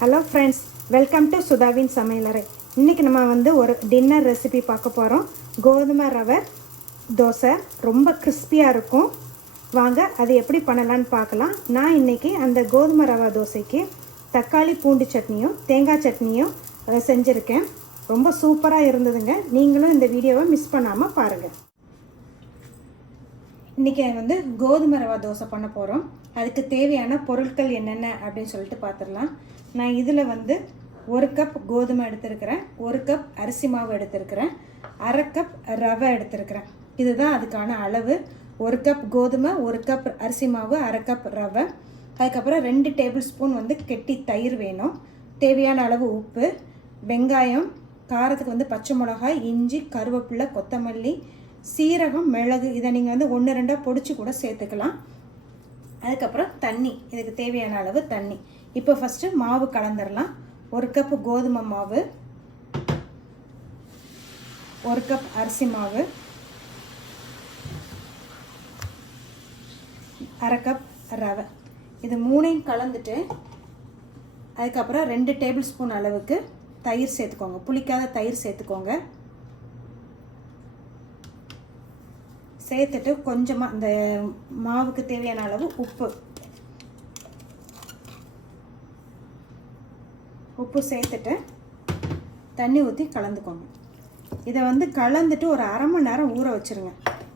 Hello friends, welcome to சுதாவின் சமையலறை. இன்றைக்கி நம்ம வந்து ஒரு டின்னர் ரெசிபி பார்க்க போகிறோம். கோதுமை ரவை தோசை ரொம்ப கிறிஸ்பியாக இருக்கும். வாங்க அது எப்படி பண்ணலான்னு பார்க்கலாம். நான் இன்றைக்கி அந்த கோதுமை ரவை தோசைக்கு தக்காளி பூண்டு சட்னியும் தேங்காய் சட்னியும் செஞ்சுருக்கேன். ரொம்ப சூப்பராக இருந்ததுங்க. நீங்களும் இந்த வீடியோவை மிஸ் பண்ணாமல் பாருங்கள். இன்றைக்கி வந்து கோதுமை ரவை தோசை பண்ண போகிறோம். அதுக்கு தேவையான பொருட்கள் என்னென்ன அப்படின்னு சொல்லிட்டு பார்த்துடலாம். நான் இதில் வந்து 1 கப் கோதுமை எடுத்துருக்கிறேன், 1 கப் அரிசி மாவு எடுத்துருக்கிறேன், 1/2 கப் ரவை எடுத்துருக்கிறேன். இதுதான் அதுக்கான அளவு. 1 கப் கோதுமை, 1 கப் அரிசி மாவு, 1/2 கப் ரவை. அதுக்கப்புறம் 2 டேபிள் ஸ்பூன் வந்து கெட்டி தயிர் வேணும். தேவையான அளவு உப்பு, வெங்காயம், காரத்துக்கு வந்து பச்சை மிளகாய், இஞ்சி, கருவேப்பிலை, கொத்தமல்லி, சீரகம், மிளகு. இதை நீங்கள் வந்து 1-2 பொடிச்சு கூட சேர்த்துக்கலாம். அதுக்கப்புறம் தண்ணி, இதுக்கு தேவையான அளவு தண்ணி. இப்போ ஃபஸ்ட்டு மாவு கலந்துடலாம். 1 கப் கோதுமை மாவு, 1 கப் அரிசி மாவு, 1/2 கப் ரவை. இது மூணையும் கலந்துட்டு அதுக்கப்புறம் 2 டேபிள் ஸ்பூன் அளவுக்கு தயிர் சேர்த்துக்கோங்க. புளிக்காத தயிர் சேர்த்துக்கோங்க. சேர்த்துட்டு கொஞ்சமாக இந்த மாவுக்கு தேவையான அளவு உப்பு சேர்த்துட்டு தண்ணி ஊற்றி கலந்துக்கோங்க. இதை வந்து கலந்துட்டு ஒரு 1/2 மணி நேரம் ஊற வச்சுருங்க.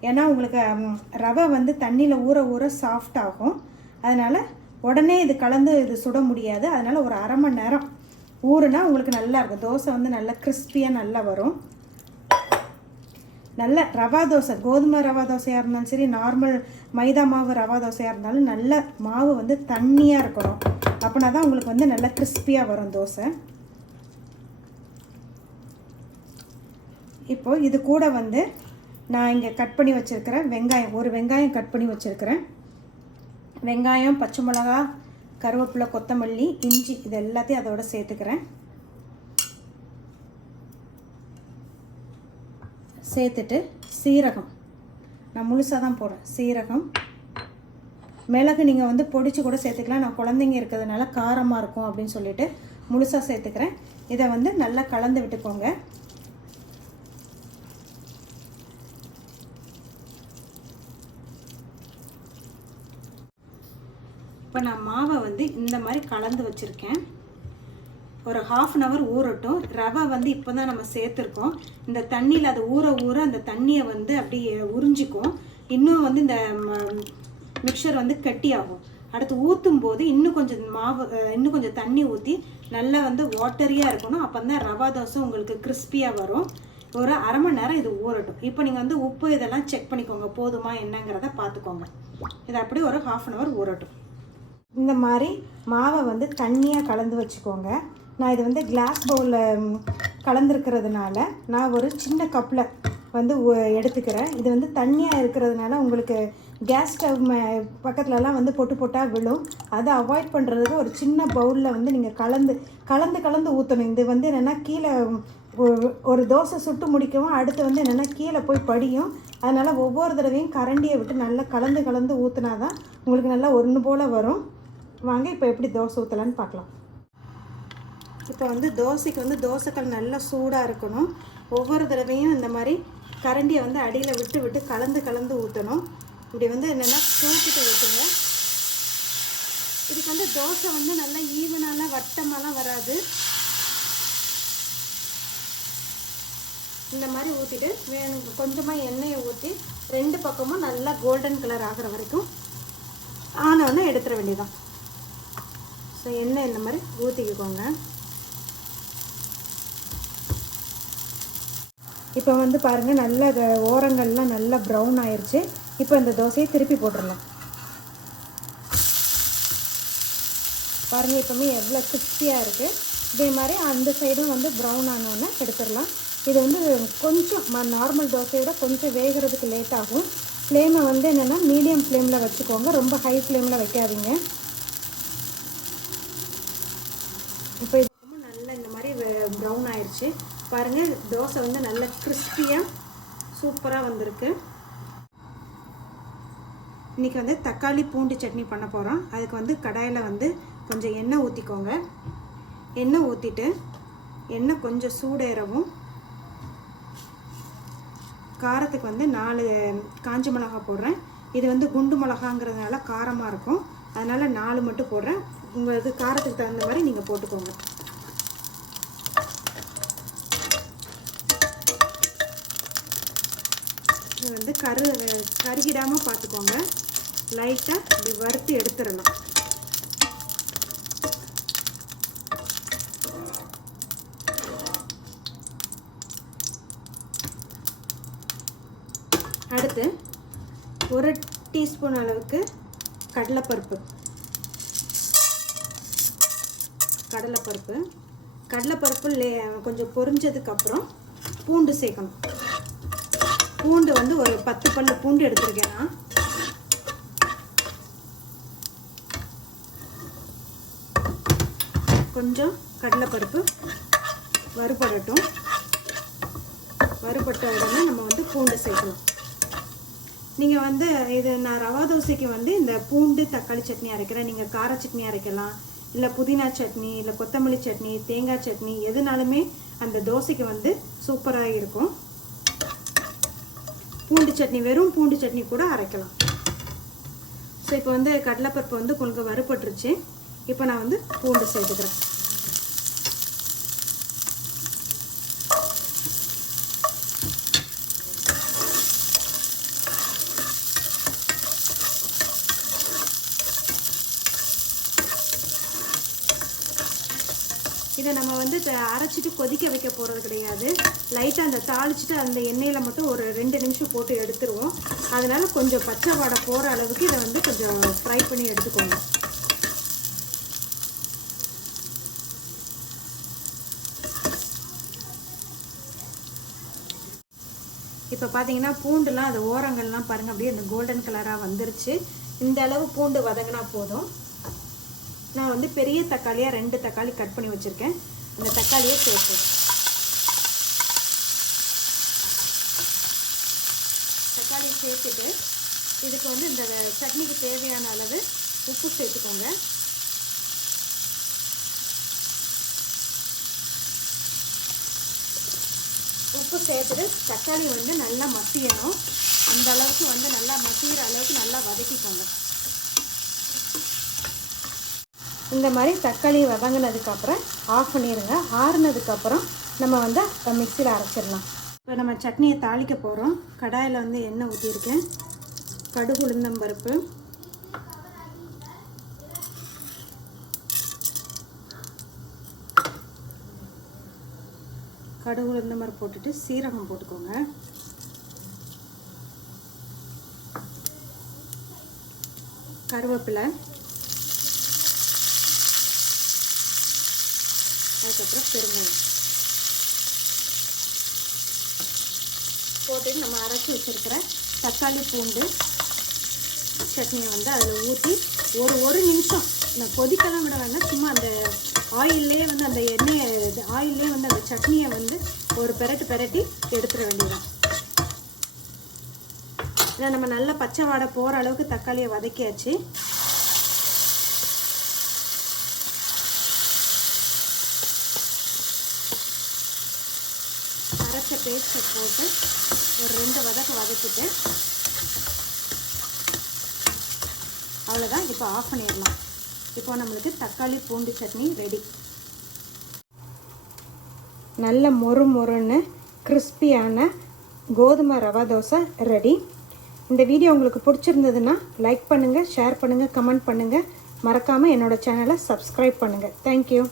ஏன்னா உங்களுக்கு ரவை வந்து தண்ணியில் ஊற ஊற சாஃப்ட் ஆகும். அதனால் உடனே இது கலந்து இது சுட முடியாது. அதனால் ஒரு 1/2 மணி நேரம் ஊறுனா உங்களுக்கு நல்லா இருக்கும். தோசை வந்து நல்லா கிறிஸ்பியாக நல்லா வரும். நல்ல ரவா தோசை, கோதுமை ரவா தோசையாக இருந்தாலும் சரி, நார்மல் மைதா மாவு ரவா தோசையாக இருந்தாலும் நல்ல மாவு வந்து தண்ணியாக இருக்கணும். அப்படின்னா தான் உங்களுக்கு வந்து நல்லா கிறிஸ்பியாக வரும் தோசை. இப்போது இது கூட வந்து நான் இங்கே கட் பண்ணி வச்சுருக்கிறேன் வெங்காயம், ஒரு வெங்காயம் கட் பண்ணி வச்சுருக்கிறேன். வெங்காயம், பச்சை மிளகா, கருவேப்பிலை, கொத்தமல்லி, இஞ்சி, இது எல்லாத்தையும் அதோட சேர்த்துக்கிறேன். சேர்த்துட்டு சீரகம், நான் முழுசாக தான் போடுறேன். சீரகம், மிளகு நீங்கள் வந்து பொடிச்சு கூட சேர்த்துக்கலாம். நான் குழந்தைங்க இருக்கிறதுனால காரமாக இருக்கும் அப்படின்னு சொல்லிட்டு முழுசாக சேர்த்துக்கிறேன். இதை வந்து நல்லா கலந்து விட்டுக்கோங்க. இப்போ நான் மாவை வந்து இந்த மாதிரி கலந்து வச்சுருக்கேன். ஒரு 1/2 அன் ஹவர் ஊறட்டும். ரவை வந்து இப்போ தான் நம்ம சேர்த்துருக்கோம். இந்த தண்ணியில் அது ஊற ஊற அந்த தண்ணியை வந்து அப்படியே உறிஞ்சிக்கும். இன்னும் வந்து இந்த மிக்சர் வந்து கட்டியாகும். அடுத்து ஊற்றும் போது இன்னும் கொஞ்சம் தண்ணி ஊற்றி நல்லா வந்து வாட்டரியாக இருக்கணும். அப்போ தான் ரவா தோசை உங்களுக்கு கிறிஸ்பியாக வரும். ஒரு 1/2 மணி நேரம் இது ஊறட்டும். இப்போ நீங்கள் வந்து உப்பு இதெல்லாம் செக் பண்ணிக்கோங்க, போதுமா என்னங்கிறத பார்த்துக்கோங்க. இது அப்படி ஒரு 1/2 அன் ஹவர் ஊறட்டும். இந்த மாதிரி மாவை வந்து தண்ணியாக கலந்து வச்சுக்கோங்க. நான் இது வந்து கிளாஸ் பவுலில் கலந்துருக்கிறதுனால நான் ஒரு சின்ன கப்பில் வந்து எடுத்துக்கிறேன். இது வந்து தண்ணியாக இருக்கிறதுனால உங்களுக்கு கேஸ் ஸ்டவ் பக்கத்துலலாம் வந்து பொட்டாக விழும். அதை அவாய்ட் பண்ணுறதுக்கு ஒரு சின்ன பவுலில் வந்து நீங்கள் கலந்து ஊற்றணும். இது வந்து என்னென்னா கீழே ஒரு தோசை சுட்டு முடிக்கவும் அடுத்து வந்து என்னென்னா கீழே போய் படியும். அதனால் ஒவ்வொரு தடவையும் கரண்டியை விட்டு நல்லா கலந்து ஊற்றினா தான் உங்களுக்கு நல்லா ஒன்று போல் வரும். வாங்க இப்போ எப்படி தோசை ஊற்றலான்னு பார்க்கலாம். இப்போ வந்து தோசைக்கு வந்து தோசைக்கல் நல்லா சூடாக இருக்கணும். ஒவ்வொரு தடவையும் இந்த மாதிரி கரண்டியை வந்து அடியில் விட்டு கலந்து ஊற்றணும். இப்படி வந்து என்னென்னா தூக்கிட்டு ஊற்றுங்க. இதுக்கு வந்து தோசை வந்து நல்லா ஈவனாலாம் வட்டமாலாம் வராது. இந்த மாதிரி ஊற்றிட்டு கொஞ்சமாக எண்ணெயை ஊற்றி 2 பக்கமும் நல்லா கோல்டன் கலர் ஆகிற வரைக்கும் ஆனோன்னு எடுத்துட வேண்டியதான். ஸோ எண்ணெய் இந்த மாதிரி ஊற்றிக்கோங்க. இப்போ வந்து பாருங்கள், நல்லா ஓரங்கள்லாம் நல்லா ப்ரௌன் ஆயிடுச்சு. இப்போ இந்த தோசையை திருப்பி போட்டுடலாம். பாருங்கள், இப்போவுமே எவ்வளோ கிறிஸ்பியாக இருக்குது. இதே மாதிரி அந்த சைடும் வந்து ப்ரௌன் ஆனோன்னு எடுத்துடலாம். இது வந்து கொஞ்சம் நார்மல் தோசையோட கொஞ்சம் வேகிறதுக்கு லேட் ஆகும். ஃப்ளேமை வந்து என்னென்னா மீடியம் ஃப்ளேமில் வச்சுக்கோங்க, ரொம்ப ஹை ஃப்ளேமில் வைக்காதீங்க. இப்போ இது நல்லா இந்த மாதிரி ப்ரௌன் ஆயிடுச்சு. பாருங்கள், தோசை வந்து நல்ல கிறிஸ்பியாக சூப்பராக வந்திருக்கு. இன்றைக்கி வந்து தக்காளி பூண்டு சட்னி பண்ண போகிறோம். அதுக்கு வந்து கடாயில் வந்து கொஞ்சம் எண்ணெய் ஊற்றிக்கோங்க. எண்ணெய் ஊற்றிட்டு எண்ணெய் கொஞ்சம் சூடேறவும் காரத்துக்கு வந்து 4 காஞ்ச மிளகா போடுறேன். இது வந்து குண்டு மிளகாங்கிறதுனால காரமாக இருக்கும், அதனால் 4 மட்டும் போடுறேன். உங்கள் இது காரத்துக்கு தகுந்த மாதிரி நீங்கள் போட்டுக்கோங்க. இது வந்து கருகிடாமல் பார்த்துக்கோங்க. லைட்டாக இப்படி வறுத்து எடுத்துடலாம். அடுத்து 1 டீஸ்பூன் அளவுக்கு கடலைப்பருப்பு கொஞ்சம் பொரிஞ்சதுக்கப்புறம் பூண்டு சேர்க்கணும். பூண்டு வந்து ஒரு 10 பல்லு பூண்டு எடுத்துருக்கேன் நான். கொஞ்சம் கடலைப்பருப்பு வறுபடட்டும். வறுபட்ட உடனே நம்ம வந்து பூண்டு சேர்க்கணும். நீங்கள் வந்து இது நான் ரவா தோசைக்கு வந்து இந்த பூண்டு தக்காளி சட்னி அரைக்கிறேன். நீங்கள் கார சட்னி அரைக்கலாம், இல்லை புதினா சட்னி, இல்லை கொத்தமல்லி சட்னி, தேங்காய் சட்னி, எதுனாலுமே அந்த தோசைக்கு வந்து சூப்பராக இருக்கும். பூண்டு சட்னி, வெறும் பூண்டு சட்னி கூட அரைக்கலாம். ஸோ இப்போ வந்து கடலைப்பருப்பு வந்து கொஞ்சம் வறுபட்டுருச்சு. இப்போ நான் வந்து பூண்டு சேர்த்துக்கிறேன். இதை நம்ம வந்து அரைச்சிட்டு கொதிக்க வைக்க போகிறது கிடையாது. லைட்டாக அந்த தாளிச்சிட்டு அந்த எண்ணெயில் மட்டும் ஒரு 2 நிமிஷம் போட்டு எடுத்துருவோம். அதனால கொஞ்சம் பச்சை வாடை போகிற அளவுக்கு இதை வந்து கொஞ்சம் ஃப்ரை பண்ணி எடுத்துக்கோங்க. இப்போ பார்த்தீங்கன்னா பூண்டுலாம் அந்த ஓரங்கள்லாம் பாருங்கள் அப்படியே அந்த கோல்டன் கலராக வந்துருச்சு. இந்த அளவு பூண்டு வதங்கினா போதும். நான் வந்து பெரிய தக்காளியாக 2 தக்காளி கட் பண்ணி வச்சுருக்கேன். அந்த தக்காளியை சேர்ப்பேன். தக்காளியை சேர்த்துட்டு இதுக்கு வந்து இந்த சட்னிக்கு தேவையான அளவு உப்பு சேர்த்துக்கோங்க. உப்பு சேர்த்துட்டு தக்காளி வந்து நல்லா மசியணும். அந்த அளவுக்கு வந்து நல்லா மசிகிற அளவுக்கு நல்லா வதக்கிக்கோங்க. இந்த மாதிரி தக்காளி வதங்கினதுக்கப்புறம் ஆஃப் பண்ணிடுங்க. ஆறுனதுக்கப்புறம் நம்ம வந்து மிக்சியில் அரைச்சிடலாம். இப்போ நம்ம சட்னியை தாளிக்க போகிறோம். கடாயில் வந்து எண்ணெய் ஊற்றிருக்கேன். கடுகு உளுந்தம்பருப்பு, போட்டுட்டு சீரகம் போட்டுக்கோங்க. கருவேப்பிலை, அதுக்கப்புறம் பெருங்காயம் போட்டு நம்ம அரைச்சி வச்சுருக்கிற தக்காளி பூண்டு சட்னியை வந்து அதில் ஊற்றி ஒரு நிமிஷம் நான் கொதிக்கலாம் விட வேண்டாம். சும்மா அந்த ஆயிலே வந்து அந்த ஆயிலே வந்து அந்த சட்னியை வந்து ஒரு பெரட்டி எடுத்துட வேண்டியதான். ஏன்னா நம்ம நல்லா பச்சை வாடை போகிற அளவுக்கு தக்காளியை வதக்கியாச்சு. அரைச்ச பேஸ்ட்டை போட்டு ஒரு 2 வதக்கிட்டு அவ்வளோதான். இப்போ ஆஃப் பண்ணிடலாம். இப்போ நம்மளுக்கு தக்காளி பூண்டு சட்னி ரெடி. நல்ல மொறுன்னு கிறிஸ்பியான கோதுமை ரவா தோசை ரெடி. இந்த வீடியோ உங்களுக்கு பிடிச்சிருந்ததுன்னா லைக் பண்ணுங்கள், ஷேர் பண்ணுங்கள், கமெண்ட் பண்ணுங்கள். மறக்காமல் என்னோடய சேனலை சப்ஸ்கிரைப் பண்ணுங்கள். தேங்க்யூ.